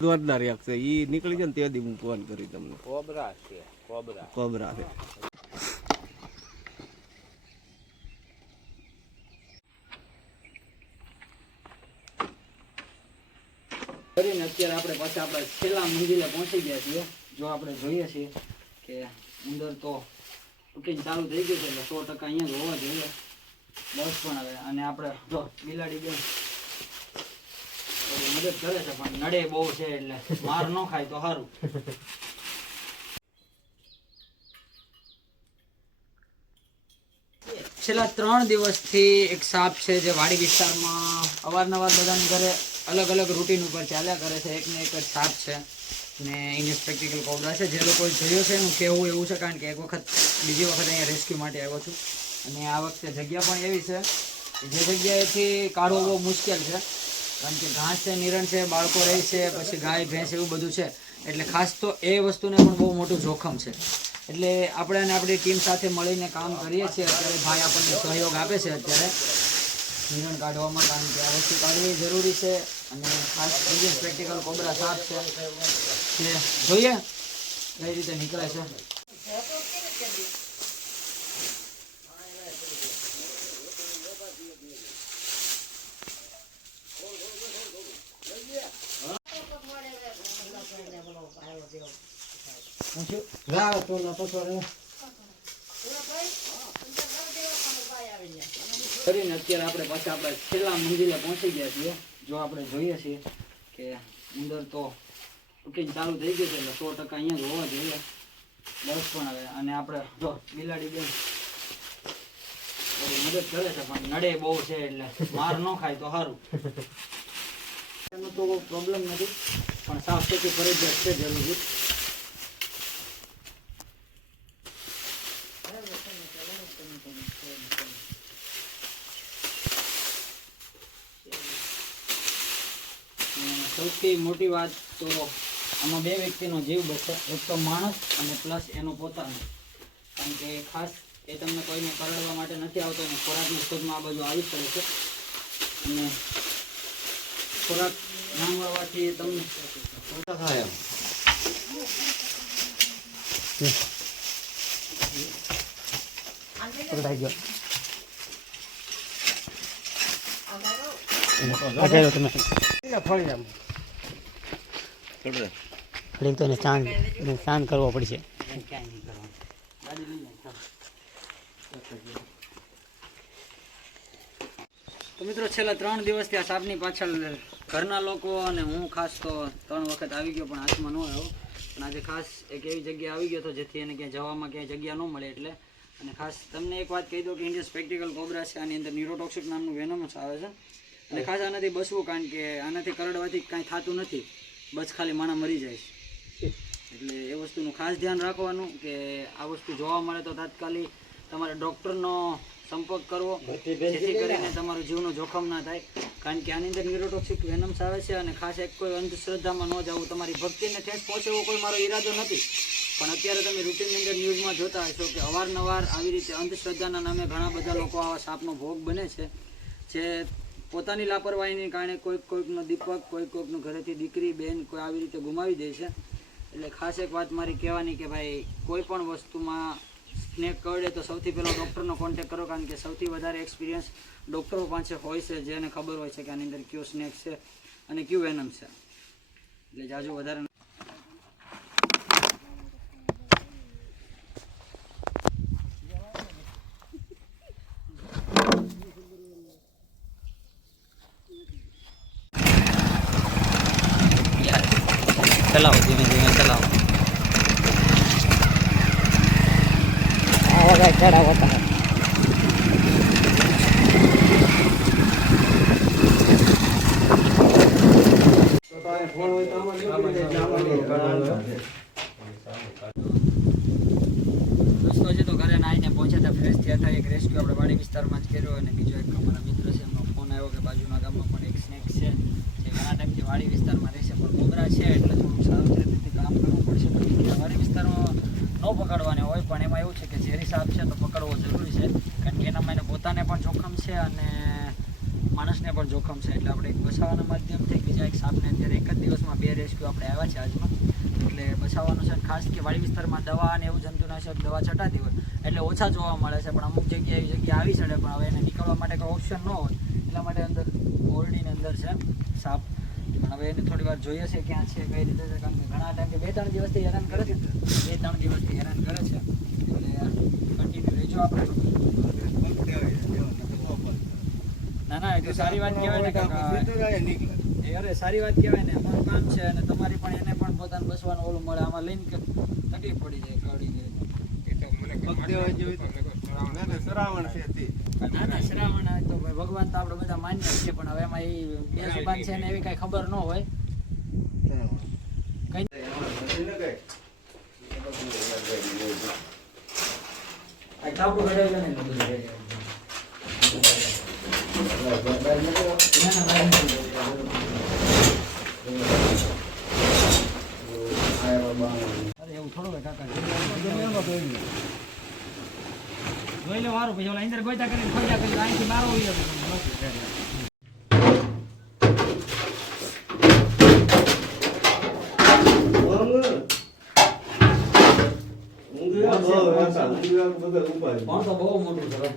જોરદાર એક છે. એ નીકળી જાય ને તે દી હું ફોન કરી તમને. કોબરા છે કોબરા. કોબરા છે. કરીને અત્યારે આપણે પાછા આપણે છેલ્લા મંદિરે પહોંચી ગયા છીએ. જો આપણે જોઈએ છીએ કે અંદર તો રૂટીન ચાલુ થઈ ગયું છે એટલે સો ટકા અહીંયા જ હોવા જોઈએ. બસ પણ હવે અને આપણે જો બિલાડી થોડી મદદ કરે છે, પણ નડે બહુ છે એટલે માર ન ખાય તો સારું છેલ્લા ત્રણ દિવસથી એક સાપ છે જે વાડી વિસ્તારમાં અવારનવાર બધાની ઘરે અલગ અલગ રૂટીન ઉપર ચાલ્યા કરે છે. એકને એક જ સાપ છે ને એની સ્પેક્ટિકલ કોબરા છે. જે લોકોએ જોયો છે, એનું કહેવું એવું છે, કારણ કે એક વખત, બીજી વખત અહીંયા રેસ્ક્યુ માટે આવ્યો છું. અને આ વખતે જગ્યા પણ એવી છે જે જગ્યાએથી કાઢવો બહુ મુશ્કેલ છે. કારણ કે ઘાસ છે, નિરણ છે, બાળકો રહે છે, પછી ગાય, ભેંસ એવું બધું છે. એટલે ખાસ તો એ વસ્તુને પણ બહુ મોટું જોખમ છે. એટલે આપણે અને આપણી ટીમ સાથે મળીને કામ કરીએ છીએ. અત્યારે ભાઈ આપણને સહયોગ આપે છે અત્યારે. નિરણ કાઢવામાં કારણ કે આ વસ્તુ કાઢવી જરૂરી છે અને ખાસ પ્રેક્ટિકલ કોબરા સાફ છે. જોઈએ કઈ રીતે નીકળે છે. કરીને અત્યારે આપણે પાછા આપણે છેલ્લા મંદિરે પહોંચી ગયા છીએ. જો આપણે જોઈએ છીએ કે અંદર તો રૂટીન ચાલુ થઈ ગયું છે એટલે સો ટકા અહીંયા જ હોવા જોઈએ. બસ પણ હવે, અને આપણે જો બિલાડી બેન મદદ કરે છે, પણ નડે બહુ છે એટલે માર ન ખાય તો સારું એનો તો પ્રોબ્લેમ નથી, પણ સાફ સફાઈ ફરજિયાત છે જરૂરી. સૌથી મોટી વાત તો આમાં બે વ્યક્તિનો જીવ બચે, એક તો માણસ અને પ્લસ એનો પોતાનો. કારણ કે ખાસ એ તમને કોઈને કરડવા માટે નથી આવતો અને ખોરાકની શોધમાં આ બાજુ આવી પડે છે. અને ખોરાક ના મળવાથી તમને મોટા થાય ફરી તો એને શાંત શાંત કરવો પડશે. તો મિત્રો છેલ્લા ત્રણ દિવસથી આ સાપની પાછળ ઘરના લોકો અને હું ખાસ તો ત્રણ વખત આવી ગયો પણ હાથમાં ન આવ્યો. પણ આજે ખાસ એક એવી જગ્યા આવી ગયો હતો જેથી એને ક્યાંય જવામાં ક્યાંય જગ્યા ન મળે એટલે અને ખાસ તમને એક વાત કહી દો કે ઇન્ડિયન સ્પેક્ટિકલ કોબરા છે આની અંદર ન્યુરોટોક્સિક નામનું વેનમસ આવે છે. અને ખાસ આનાથી બસવું કારણ કે આનાથી કરડવાથી કાંઈ થતું નથી. બસ ખાલી માણા મરી જાય છે. એટલે એ વસ્તુનું ખાસ ધ્યાન રાખવાનું કે આ વસ્તુ જોવા મળે તો તાત્કાલિક તમારે ડૉક્ટરનો સંપર્ક કરવો. જેથી કરીને તમારું જીવનું જોખમ ના થાય. કારણ કે આની અંદર ન્યુરોટોક્સિક વેનમ્સ આવે છે અને ખાસ એક કોઈ અંધશ્રદ્ધામાં ન જવું. તમારી ભક્તિને ઠેસ પહોંચે એવો કોઈ મારો ઈરાદો નથી. પણ અત્યારે તમે રૂટીનની અંદર ન્યૂઝમાં જોતા હશો કે અવારનવાર આવી રીતે અંધશ્રદ્ધાના નામે ઘણા બધા લોકો આવા સાપનો ભોગ બને છે, જે પોતાની લાપરવાહીને કારણે કોઈક કોઈકનો દીપક કોઈ કોઈકનું ઘરેથી દીકરી, બેન કોઈ આવી રીતે ગુમાવી દે છે. એટલે ખાસ એક વાત મારી કહેવાની કે ભાઈ, કોઈ પણ વસ્તુમાં સ્નેક કરડે તો સૌથી પહેલો ડૉક્ટરનો કોન્ટેક કરો, કારણ કે સૌથી વધારે એક્સપિરિયન્સ ડૉક્ટરો પાસે હોય છે, જેને ખબર હોય છે કે આની અંદર કયો સ્નેક છે અને કયું વેનમ છે. એટલે જાજુ વધારે ચલાવો ધીમે ધીમે ચલાવો આવા કાંઈ ચડાવતા દોસ્તો છે તો ઘરે નાઈને પહોંચ્યા હતા ફ્રેશ થયા હતા એક રેસ્ક્યુ આપણે વાડી વિસ્તારમાં જ કર્યો અને બીજો એક અમારા મિત્ર છે, એમનો ફોન આવ્યો કે બાજુના ગામમાં પણ એક સ્નેક છે, જે ઘણા ટાઈમથી વાડી વિસ્તારમાં રહેશે પણ કોબરા છે, એટલે થોડું સાવચેતીથી કામ કરવું પડશે. વાડી વિસ્તારમાં ન પકડવાને હોય, પણ એમાં એવું છે કે ઝેરી સાપ છે તો પકડવો જરૂરી છે, કારણ કે એનામાં એને પોતાને પણ જોખમ છે અને માણસને પણ જોખમ છે. એટલે આપણે એક બચાવવાના માધ્યમથી બીજા એક સાપને અત્યારે એક જ દિવસમાં બે રેસ્ક્યુ આપણે આવ્યા છે આજમાં એટલે બચાવવાનું છે ખાસ કે વાડી વિસ્તારમાં દવા અને એવું જંતુનાશક, દવા છટાતી હોય, એટલે ઓછા જોવા મળે છે, પણ અમુક જગ્યાએ એવી જગ્યા આવી ચડે, પણ હવે એને નીકળવા માટે કોઈ ઓપ્શન ન હોય. એટલા માટે અંદર ઓરડીની અંદર છે. હવે એને થોડી વાર જોઈએ છે ક્યાં છે કઈ રીતે છે કારણ કે ઘણા ટાઈમથી બે ત્રણ દિવસથી હેરાન કરે છે બે ત્રણ દિવસથી હેરાન કરે છે. એટલે કન્ટિન્યુ રહેજો આપણે. ના ના એ તો સારી વાત કહેવાય ને અરે સારી વાત કહેવાય ને અમારું કામ છે અને તમારી પણ એને પણ પોતાનું બસવાનું ઓલું મળે આમાં લઈને તકલીફ પડી જાય કડી જાય. ના ના સરાવણ છે તે. ના ના શ્રાવણ તો ભાઈ ભગવાન તો આપણે બધા માન્ય છીએ પણ હવે એમાં એ બે છે ને એવી કઈ ખબર ન હોય. એવું થોડું હોય કાકા. જોઈ લે વારું પછી ઓલા અંદર ગોતા કરીને ખોજા કરીને અહીંથી બારો ઉઈ જતો. પણ તો બહુ મોટું છે ભાઈ.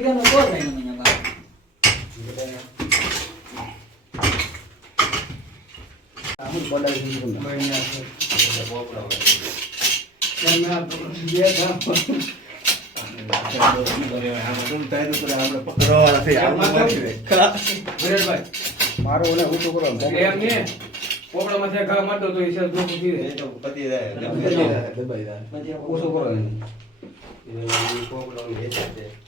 એટલે નીકળવાની જગ્યાનો કોઈ નહીં મને બહાર. બોલે બોલે બોલે બદલે ઉપર બોલે જો નીકળો વિરાટભાઈ આગળ.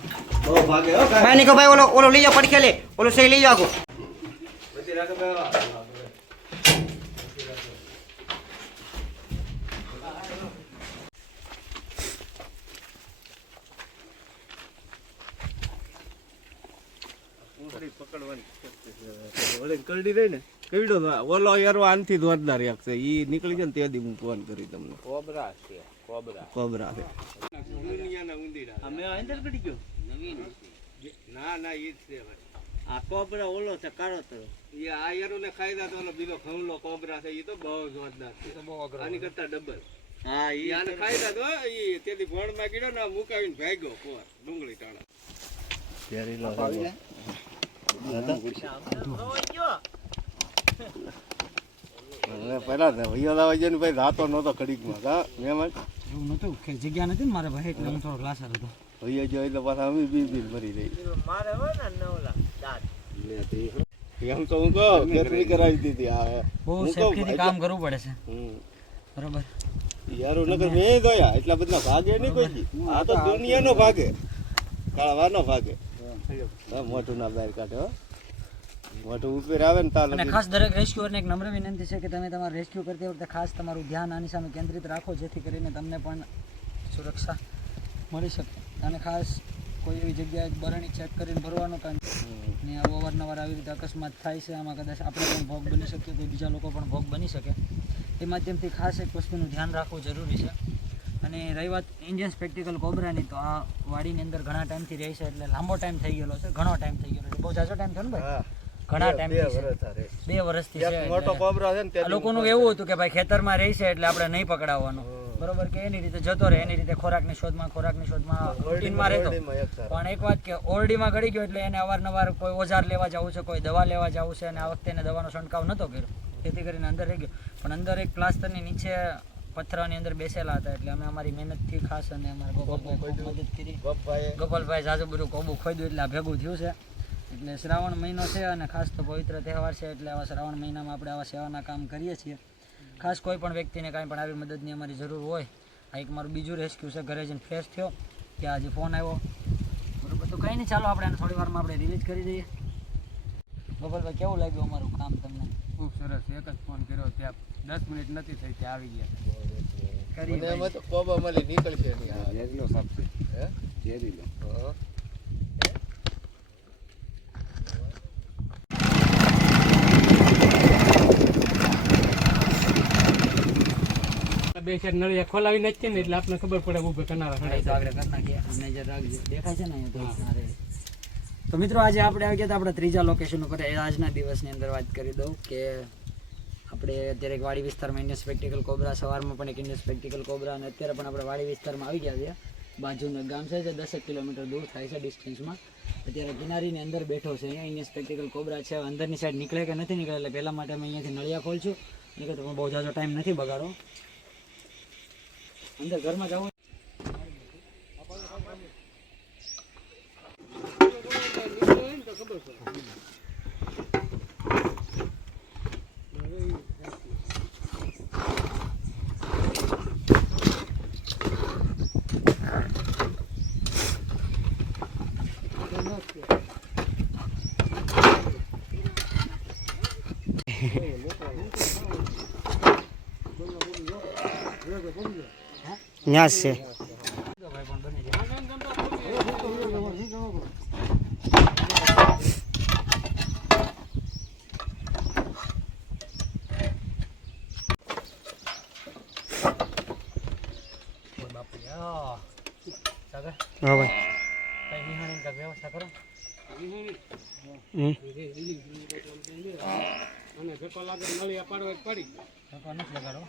ભાઈ નીકળો ભાઈ ઓલો ઓલો લઈ જાઓ પડખે આખો કરડી રહી ને. કઈડો ઓલો યારો આનથી જોરદાર એક છે. ઈ નીકળી જાય ને તે દી હું ફોન કરી તમને. કોબરા છે કોબરા. કોબરા છે. દુનિયાના ઉંદીડા. અમે અંદર કડી ગયો? ના ના ઈ જ છે ભાઈ આ કોબરા ઓલો છે કાળો તો ઈ આ યારો ને ખાઈદા તો ઓલો બીજો ખવલો કોબરા છે ઈ તો બહુ જોરદાર છે. આની કરતા ડબલ હા ઈ આને ખાઈદા તો ઈ તેથી ભણમાં ગીડો ને મુકાવીને ભાગ્યો કોર ડુંગળી ટાણા. પેલા ભૈયા લાવા છે ને ભાઈ રાતો નતો કડીકમાં કા મહેમાન એવું નતું કે જગ્યા નથી ને મારે ભાઈ એટલે હું થોડો લાસાર હતો. ભૈયા જો એટલે પાછા અમે બી બી મરી રહી એમ તો હું કહો ખેતરી કરાવી દીધી આ બહુ સેફટીથી કામ કરવું પડે છે. હમ. બરોબર. યારો નગર મેં ગયા એટલા બધા ભાગે નહીં કોઈ? આ તો દુનિયાનો ભાગે. કાળવાનો ભાગે. મોટું ના બહાર કાઢે હો. મોઢું ઉપર આવે ને તાલ અને ખાસ દરેક રેસ્ક્યુઅરને એક નમ્ર વિનંતી છે કે તમે તમારું રેસ્ક્યુ કરતી વખતે ખાસ તમારું ધ્યાન આની સામે કેન્દ્રિત રાખો જેથી કરીને તમને પણ સુરક્ષા મળી શકે. અને ખાસ કોઈ એવી જગ્યાએ બરણી ચેક કરીને ભરવાનું કારણ ને આવું અવારનવાર આવી રીતે અકસ્માત થાય છે આમાં કદાચ આપણે પણ ભોગ બની શકીએ કોઈ બીજા લોકો પણ ભોગ બની શકે. એ માધ્યમથી ખાસ એક વસ્તુનું ધ્યાન રાખવું જરૂરી છે. અને રહી વાત ઇન્ડિયન સ્પેક્ટિકલ કોબરાની તો આ વાડીની અંદર ઘણા ટાઈમથી રહે છે એટલે લાંબો ટાઈમ થઈ ગયેલો છે ઘણો ટાઈમ થઈ ગયેલો છે. બહુ જાજો ટાઈમ થયો ને ભાઈ. ઘણા બે વર્ષ આ બે વર્ષથી છે મોટો કોબરો છે ને લોકોનું એવું હતું કે ભાઈ ખેતરમાં રહી છે એટલે આપણે નહીં પકડાવવાનો. બરોબર કે એની રીતે જતો રહે એની રીતે ખોરાકની શોધમાં ખોરાકની શોધમાં રૂટીનમાં રહેતો. પણ એક વાત કે ઓરડીમાં ગળી ગયો એટલે એને અવારનવાર કોઈ ઓજાર લેવા જવું છે કોઈ દવા લેવા જવું છે અને આ વખતે એને દવાનો છંટકાવ નહોતો કર્યો. જેથી કરીને અંદર રહી ગયો. પણ અંદર એક પ્લાસ્ટરની નીચે પથરાની અંદર બેસેલા હતા એટલે અમે અમારી મહેનતથી ખાસ અને અમારા ગોપાલભાઈ મદદ કરી. ગોપાલભાઈ જાજુ બધું કોબું ખોદ્યું એટલે આ ભેગું થયું છે. એટલે શ્રાવણ મહિનો છે અને ખાસ તો પવિત્ર તહેવાર છે એટલે આવા શ્રાવણ મહિનામાં આપણે આવા સેવાના કામ કરીએ છીએ. ખાસ કોઈ પણ વ્યક્તિને કાંઈ પણ આવી મદદની અમારી જરૂર હોય આ એક મારું બીજું રેસ્ક્યુ છે ઘરે જઈને ફ્રેશ થયો કે આજે ફોન આવ્યો. બરોબર તો કંઈ નહીં ચાલો આપણે આને થોડી વારમાં આપણે રિલીઝ કરી દઈએ. ગોપાલભાઈ કેવું લાગ્યું અમારું કામ તમને? ખૂબ સરસ એક જ ફોન કર્યો ત્યાં દસ મિનિટ નથી થઈ ત્યાં આવી ગયા. કરી એમાં તો કોબા મળી નીકળશે ઝેરીલો સાપ છે. હે? ઝેરીલો. બે ચાર નળિયા ખોલાવી નાખીએ ને એટલે આપણને ખબર પડે ઉભે કનારા રાખજો. દેખાય છે ને અહીંયા તો? મિત્રો આજે આપણે આવી ગયા આપણા ત્રીજા લોકેશન ઉપર. આજના દિવસની અંદર વાત કરી દઉં કે આપણે અત્યારે એક વાડી વિસ્તારમાં ઇન્ડિયન સ્પેક્ટિકલ કોબરા સવારમાં પણ એક ઇન્ડિયન સ્પેક્ટિકલ કોબરા અને અત્યારે પણ આપણે વાડી વિસ્તારમાં આવી ગયા છીએ બાજુનું ગામ છે જે દસેક કિલોમીટર દૂર થાય છે ડિસ્ટન્સમાં અત્યારે કિનારીની અંદર બેઠો છે અહીંયા ઇન્ડિયન સ્પેક્ટિકલ કોબરા છે. અંદરની સાઈડ નીકળે કે નથી નીકળે એટલે પહેલાં માટે અમે અહીંયાથી નળિયા ખોલશું. નીકળે તો પણ બહુ જાજો ટાઈમ નથી બગાડો અંદર ઘરમાં જવું ન્યાસ છે ભાઈ પણ બની જાય ઓય બાપુ યા. સાગર, હા ભાઈ કઈ નિહાળીને કાંઈક વ્યવસ્થા કરો છે. અને પડી નથી લગાડો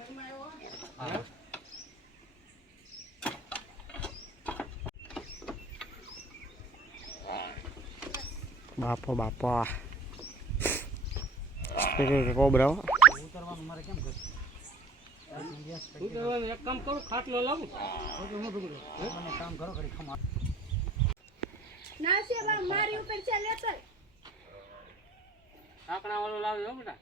બાપો બાપો. કોબરા હો. ઉતરવાનું મારે કેમ કરવું હું તો હવે એક કામ કરું ખાટલો લાવું મને કામ કરો કરી ખમા નાસિયા મારી ઉપર છે લેતો ઢાંકણા વાળો લાવ્યો હો બેટા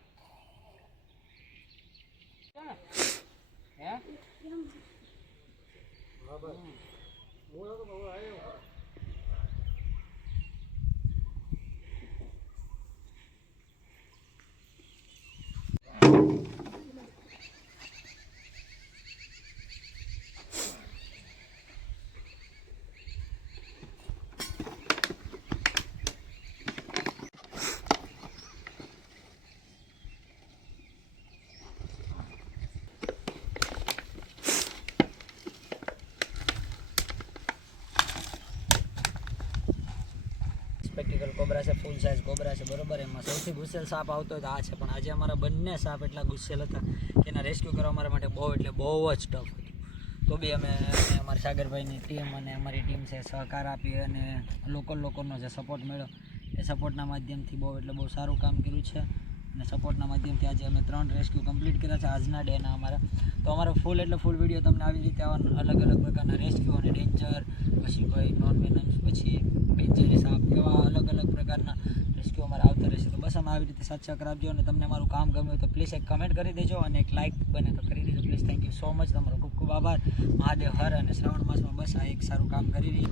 હે સ્પેક્ટિકલ કોબરા છે ફૂલ સાઇઝ કોબરા છે, બરોબર? એમાં સૌથી ગુસ્સેલ સાપ આવતો તો આ છે. પણ આજે અમારા બંને સાપ એટલા ગુસ્સેલ હતા કે એના રેસ્ક્યુ કરવા અમારા માટે બહુ એટલે બહુ જ ટફ હતું. તો બી અમે અમારા સાગરભાઈની ટીમ અને અમારી ટીમ છે સહકાર આપી અને લોકલ લોકોનો જે સપોર્ટ મળ્યો, એ સપોર્ટના માધ્યમથી બહુ એટલે બહુ સારું કામ કર્યું છે. અને સપોર્ટના માધ્યમથી આજે અમે ત્રણ રેસ્ક્યુ કમ્પ્લીટ કર્યા છે. આજના ડેના અમારા તો અમારો ફૂલ એટલે ફૂલ વીડિયો તમને આવી રીતે આવવાનો અલગ અલગ પ્રકારના રેસ્ક્યુ અને ડેન્જર પછી કોઈ નોન વેનમ્સ પછી બેન્જરી સાપ એવા અલગ અલગ પ્રકારના રેસ્ક્યુ અમારે આવતા રહેશે. તો બસ અમે આવી રીતે સાચા કરાવજો અને તમને મારું કામ ગમ્યું તો પ્લીઝ એક કમેન્ટ કરી દેજો અને એક લાઇક બને તો કરી દેજો. Please thank you so much તમારો ખૂબ ખૂબ આભાર. મહાદેવ હર અને શ્રાવણ માસમાં બસ આ એક સારું કામ કરી રહી